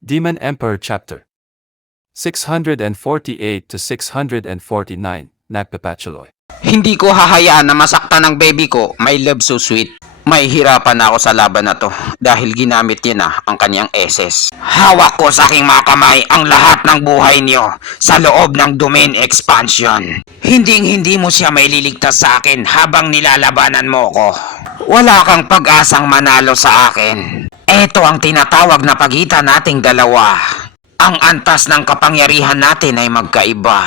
Demon Emperor Chapter 648 to 649, Nagpapatuloy. Hindi ko hahayaan na masaktan ng baby ko, my love so sweet. May hirapan na ako sa laban na to dahil ginamit niya na ang kanyang SS. Hawak ko sa aking mga kamay ang lahat ng buhay niyo sa loob ng domain expansion. Hindi mo siya maililigtas sa akin habang nilalabanan mo ko. Wala kang pag-asang manalo sa akin. Ito ang tinatawag na pagitan nating dalawa. Ang antas ng kapangyarihan natin ay magkaiba.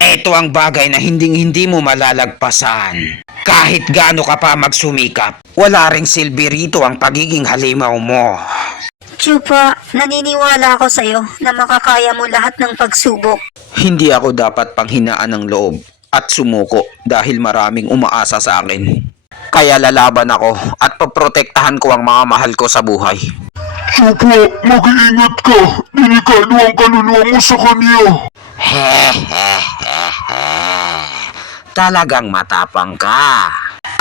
Ito ang bagay na hindi mo malalagpasan. Kahit gaano ka pa magsumikap, wala ring silbi rito ang pagiging halimaw mo. Chupa, naniniwala ako sa'yo na makakaya mo lahat ng pagsubok. Hindi ako dapat panghinaan ng loob at sumuko dahil maraming umaasa sa akin. Kaya lalaban ako at paprotektahan ko ang mga mahal ko sa buhay. Chupa, mag-iingat ka. Delikado ang kaluluwa mo sa kanya. Talagang matapang ka.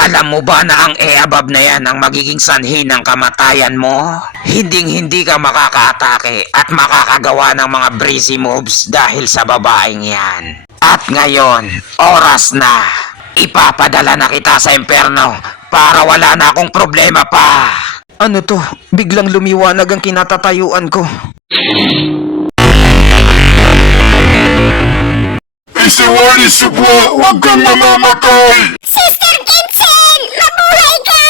Alam mo ba na ang eabab na yan ang magiging sanhi ng kamatayan mo? Hindi ka makakaatake at makakagawa ng mga breezy moves dahil sa babaeng yan. At ngayon, oras na. Ipapadala na kita sa impyerno para wala na akong problema pa. Ano to? Biglang lumiwanag ang kinatatayuan ko. Isawari Subwa, huwag kang mamamatay! Sister Kensen! Mabuhay ka!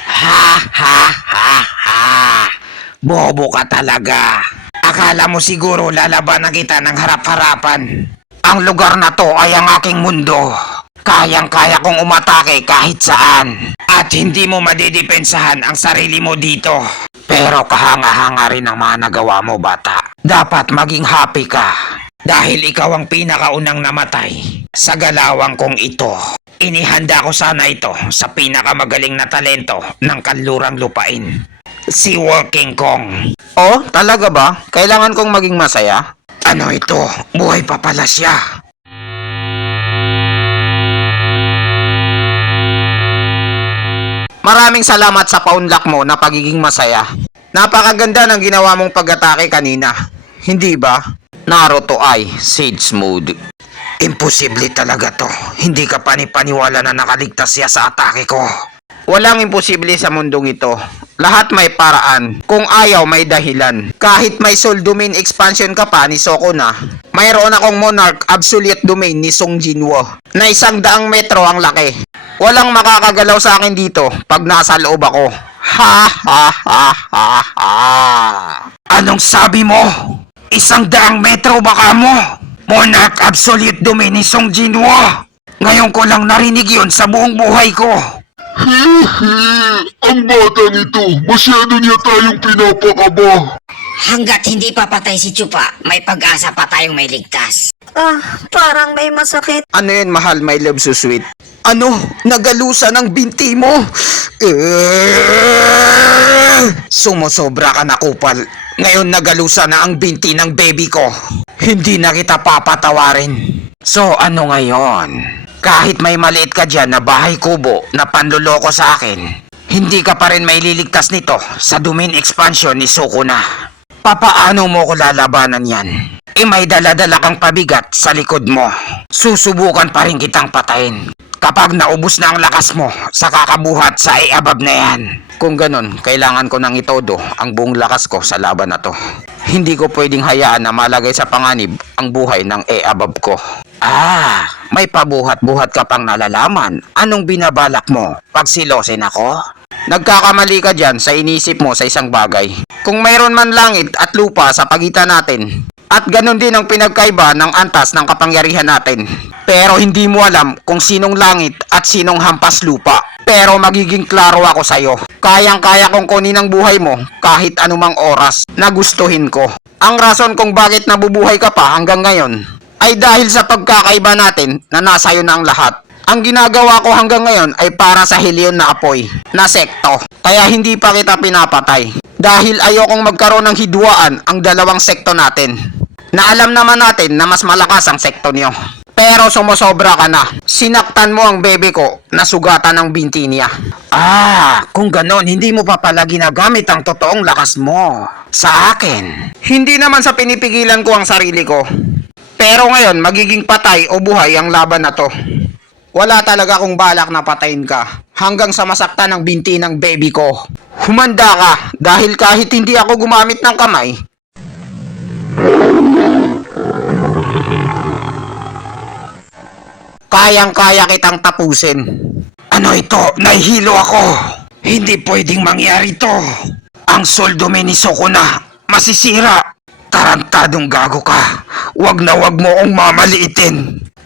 Ha! Bobo ka talaga. Akala mo siguro lalabanan kita ng harap-harapan. Ang lugar na to ay ang aking mundo. Kayang-kaya kong umatake kahit saan. At hindi mo madidepensahan ang sarili mo dito. Pero kahanga-hanga rin ang mga nagawa mo, bata. Dapat maging happy ka. Dahil ikaw ang pinakaunang namatay sa galawang kong ito. Inihanda ko sana ito sa pinakamagaling na talento ng kanlurang lupain. Si Working Kong. Oh, talaga ba? Kailangan kong maging masaya? Ano ito? Buhay pa pala siya. Maraming salamat sa paunlak mo na pagiging masaya. Napakaganda ng ginawa mong pag-atake kanina. Hindi ba? Naruto ay Sage Mode. Imposible talaga to. Hindi ka panipaniwala na nakaligtas siya sa atake ko. Walang imposible sa mundong ito. Lahat may paraan. Kung ayaw, may dahilan. Kahit may Soul Domain expansion ka pa ni Sukuna, mayroon akong Monarch Absolute Domain ni Song Jinwo na 100 metro ang laki. Walang makakagalaw sa akin dito pag nasa loob ako. Ha! Anong sabi mo? 100 metro baka mo? Monarch Absolute Domain ni Song Jinwo. Ngayon ko lang narinig yon sa buong buhay ko. Ang batang ito, masyado niya tayong pinapakaba. Hanggat hindi papatay si Chupa, may pag-asa pa tayong may ligtas. Parang may masakit. Ano yun, mahal, my love so sweet? Ano? Nagalusa ng binti mo? Sumusobra ka na, kupal. Ngayon nagalusa na ang binti ng baby ko. Hindi na kita papatawarin. So ano ngayon? Kahit may maliit ka dyan na bahay kubo na panluloko sa akin, hindi ka pa rin maililigtas nito sa domain expansion ni Sukuna. Papaano mo ko lalabanan yan? May dala-dala kang pabigat sa likod mo. Susubukan pa rin kitang patayin. Kapag naubos na ang lakas mo sa kakabuhat sa eabab na yan. Kung ganon, kailangan ko nang itodo ang buong lakas ko sa laban na to. Hindi ko pwedeng hayaan na malagay sa panganib ang buhay ng eabab ko. May pabuhat-buhat ka pang nalalaman. Anong binabalak mo? Pagsilosin ako? Nagkakamali ka dyan sa inisip mo sa isang bagay. Kung mayroon man langit at lupa sa pagitan natin, at ganon din ang pinagkaiba ng antas ng kapangyarihan natin. Pero hindi mo alam kung sinong langit at sinong hampas lupa. Pero magiging klaro ako sa'yo. Kayang-kaya kong kunin ang buhay mo kahit anumang oras na gustuhin ko. Ang rason kung bakit nabubuhay ka pa hanggang ngayon ay dahil sa pagkakaiba natin na nasa iyo na ang lahat. Ang ginagawa ko hanggang ngayon ay para sa Helion na apoy, na sekto. Kaya hindi pa kita pinapatay. Dahil ayokong magkaroon ng hidwaan ang dalawang sekto natin. Na alam naman natin na mas malakas ang sekto niyo. Pero sumusobra ka na. Sinaktan mo ang bebe ko, nasugatan ng binti niya. Kung ganon, hindi mo pa pala ginagamit ang totoong lakas mo. Sa akin. Hindi naman sa pinipigilan ko ang sarili ko. Pero ngayon, magiging patay o buhay ang laban na to. Wala talaga akong balak na patayin ka. Hanggang sa masaktan ang binti ng baby ko. Humanda ka, dahil kahit hindi ako gumamit ng kamay, kayang-kaya kitang tapusin. Ano ito? Nahihilo ako. Hindi pwedeng mangyari to. Ang soldomeniso ko na. Masisira. Tarantadong gago ka. Wag na wag mo akong mamaliitin.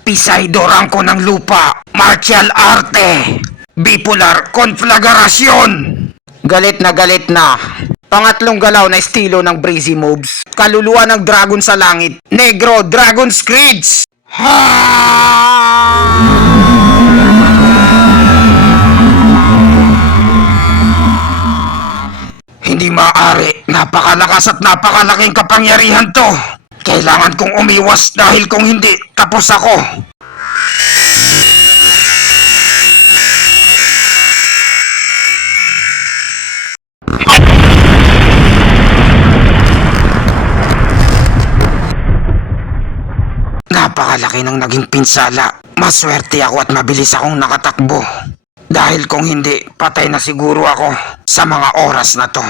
Pisaydorang ko ng lupa. Martial arte. Bipolar conflagration. Galit na. Pangatlong galaw na estilo ng breezy moves. Kaluluwa ng dragon sa langit. Negro Dragon Screeds. Hindi maaari. Napakalakas at napakalaking kapangyarihan to. Kailangan kong umiwas dahil kung hindi, tapos ako. Napakalaki ng naging pinsala. Maswerte ako at mabilis akong nakatakbo. Dahil kung hindi, patay na siguro ako sa mga oras na to.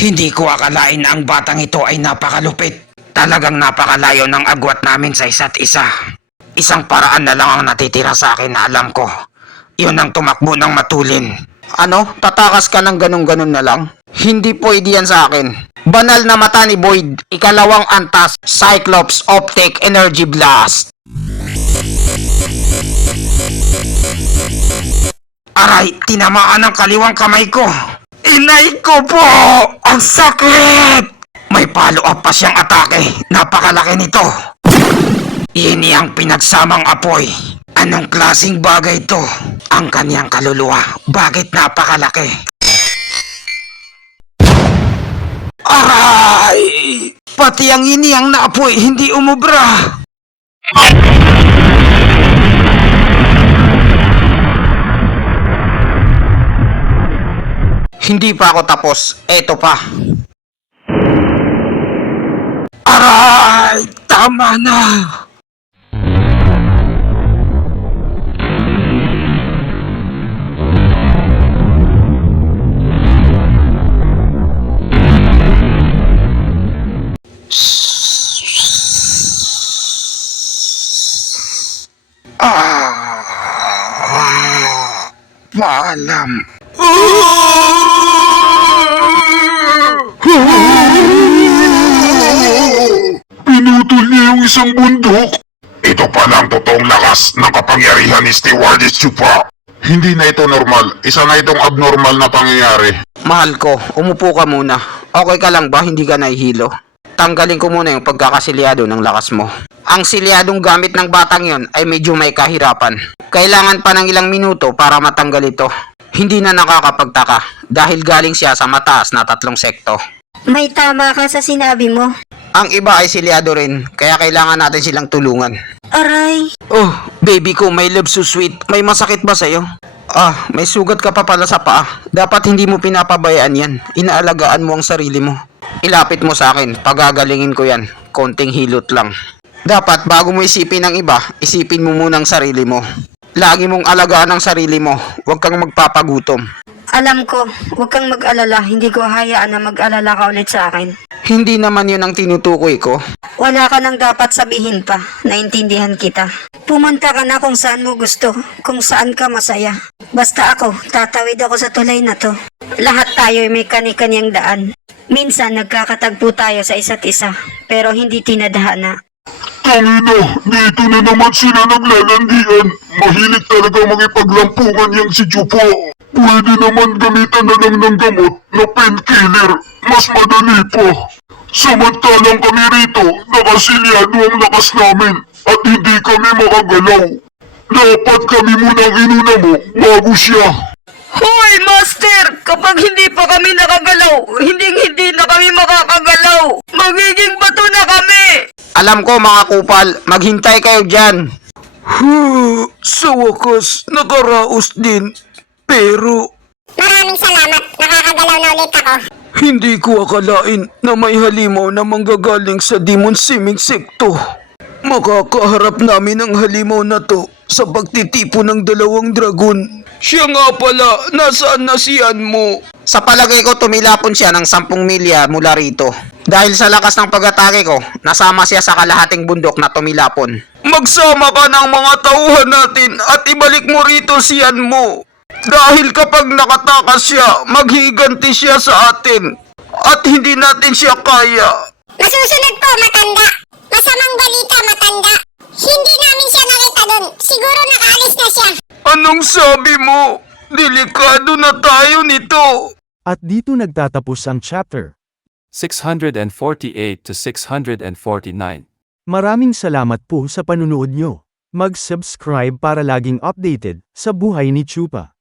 Hindi ko akalain na ang batang ito ay napakalupit. Talagang napakalayo ng agwat namin sa isa't isa. Isang paraan na lang ang natitira sa akin na alam ko. Yun ang tumakbo ng matulin. Ano? Tatakas ka ng ganun-ganun na lang? Hindi pwede yan sa akin. Banal na mata ni Boyd. Ikalawang antas. Cyclops Optic Energy Blast. Aray, tinamaan ang kaliwang kamay ko. Inay ko po! Ang sakit! May follow-up pa siyang atake. Napakalaki nito. Ini ang pinagsamang apoy. Anong klaseng bagay to? Ang kaniyang kaluluwa. Bakit napakalaki? Aray! Pati ang iniyang naapoy hindi umubra. Hindi pa ako tapos. Eto pa. Aray! Tama na! Paalam. Pinutol niya yung isang bundok. Ito pala ang totoong lakas ng kapangyarihan ni Stewardess Chupa. Hindi na ito normal. Isa na itong abnormal na pangyayari. Mahal ko, umupo ka muna. Okay ka lang ba? Hindi ka nahihilo? Tanggalin ko muna yung pagkakasilyado ng lakas mo. Ang silyadong gamit ng batang yon ay medyo may kahirapan. Kailangan pa ng ilang minuto para matanggal ito. Hindi na nakakapagtaka dahil galing siya sa mataas na 3 sekto. May tama ka sa sinabi mo. Ang iba ay silyado rin, kaya kailangan natin silang tulungan. Aray! Oh, baby ko, my love so sweet. May masakit ba sa'yo? May sugat ka pa pala sa paa. Dapat hindi mo pinapabayaan yan. Inaalagaan mo ang sarili mo. Ilapit mo sa akin, pagagalingin ko yan. Konting hilot lang. Dapat bago mo isipin ang iba, isipin mo muna ang sarili mo. Lagi mong alagaan ang sarili mo. Huwag kang magpapagutom. Alam ko, huwag kang mag-alala. Hindi ko hayaan na mag-alala ka ulit sa akin. Hindi naman yun ang tinutukoy ko. Wala ka nang dapat sabihin pa. Naintindihan kita. Pumunta ka na kung saan mo gusto. Kung saan ka masaya. Basta ako, tatawid ako sa tulay na to. Lahat tayo ay may kani-kanyang daan. Minsan nagkakatagpo tayo sa isa't isa. Pero hindi tinadhana. Kanina, dito na naman sila naglalandian. Mahilig talaga makipaglampungan yang si Chupa. Pwede naman gamitan na lang ng gamot na painkiller. Mas madali pa. Samantalang kami rito, nakasilyado ang lakas namin at hindi kami makagalaw. Dapat kami munang inuna mo bago siya. Hoy, Master! Kapag hindi pa kami nakagalaw, hindi na kami makakagalaw. Magiging bato na kami! Alam ko mga kupal, maghintay kayo dyan. Sa wakas, nakaraos din. Pero Maraming salamat. Nakakagalaw na ulit ako. hindi ko akalain na may halimaw na manggagaling sa Demon Siming Sekto. Makakaharap namin ang halimaw na to sa pagtitipo ng 2 dragon. Siya nga pala, nasaan na siyan mo? Sa palagay ko tumilapon siya ng 10 milya mula rito. Dahil sa lakas ng pag-atake ko, nasama siya sa kalahating bundok na tumilapon. Magsama ka ng mga tauhan natin at ibalik mo rito siyan mo. Dahil kapag nakatakas siya, maghiganti siya sa atin. At hindi natin siya kaya. Masusunod po, matanda. Masamang balita, matanda. Hindi namin siya nakita doon. Siguro nakaalis na siya. Anong sabi mo? Delikado na tayo nito. At dito nagtatapos ang chapter. 648 to 649. Maraming salamat po sa panunood nyo. Mag-subscribe para laging updated sa buhay ni Chupa.